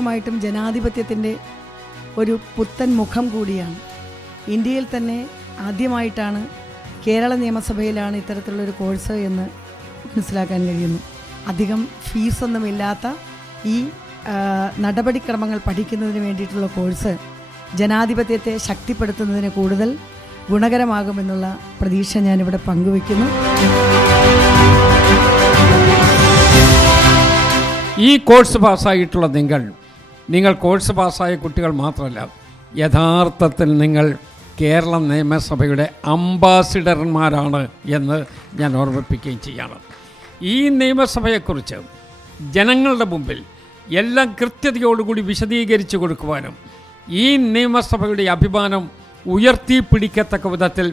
സ്വാഭാവികമായിട്ടും ജനാധിപത്യത്തിൻ്റെ ഒരു പുത്തൻ മുഖം കൂടിയാണ്. ഇന്ത്യയിൽ തന്നെ ആദ്യമായിട്ടാണ് കേരള നിയമസഭയിലാണ് ഇത്തരത്തിലുള്ളൊരു കോഴ്സ് എന്ന് മനസ്സിലാക്കാൻ കഴിയുന്നു. അധികം ഫീസൊന്നുമില്ലാത്ത ഈ നടപടിക്രമങ്ങൾ പഠിക്കുന്നതിന് വേണ്ടിയിട്ടുള്ള കോഴ്സ് ജനാധിപത്യത്തെ ശക്തിപ്പെടുത്തുന്നതിന് കൂടുതൽ ഗുണകരമാകുമെന്നുള്ള പ്രതീക്ഷ ഞാനിവിടെ പങ്കുവയ്ക്കുന്നു. ഈ കോഴ്സ് പാസ്സായിട്ടുള്ള നിങ്ങൾ കോഴ്സ് പാസ്സായ കുട്ടികൾ മാത്രമല്ല, യഥാർത്ഥത്തിൽ നിങ്ങൾ കേരള നിയമസഭയുടെ അംബാസിഡർമാരാണ് എന്ന് ഞാൻ ഓർമ്മിപ്പിക്കുകയും ചെയ്യാണ്. ഈ നിയമസഭയെക്കുറിച്ച് ജനങ്ങളുടെ മുമ്പിൽ എല്ലാം കൃത്യതയോടുകൂടി വിശദീകരിച്ചു കൊടുക്കുവാനും ഈ നിയമസഭയുടെ അഭിമാനം ഉയർത്തിപ്പിടിക്കത്തക്ക വിധത്തിൽ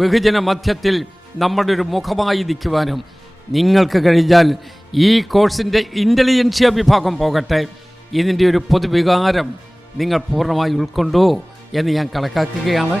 ബഹുജന മധ്യത്തിൽ നമ്മുടെ ഒരു മുഖമായി നിൽക്കുവാനും നിങ്ങൾക്ക് കഴിഞ്ഞാൽ ഈ കോഴ്സിൻ്റെ ഇൻ്റലിജൻഷ്യ വിഭാഗം പോകട്ടെ, ഇതിൻ്റെ ഒരു പൊതുവികാരം നിങ്ങൾ പൂർണ്ണമായി ഉൾക്കൊണ്ടു എന്ന് ഞാൻ കണക്കാക്കുകയാണ്.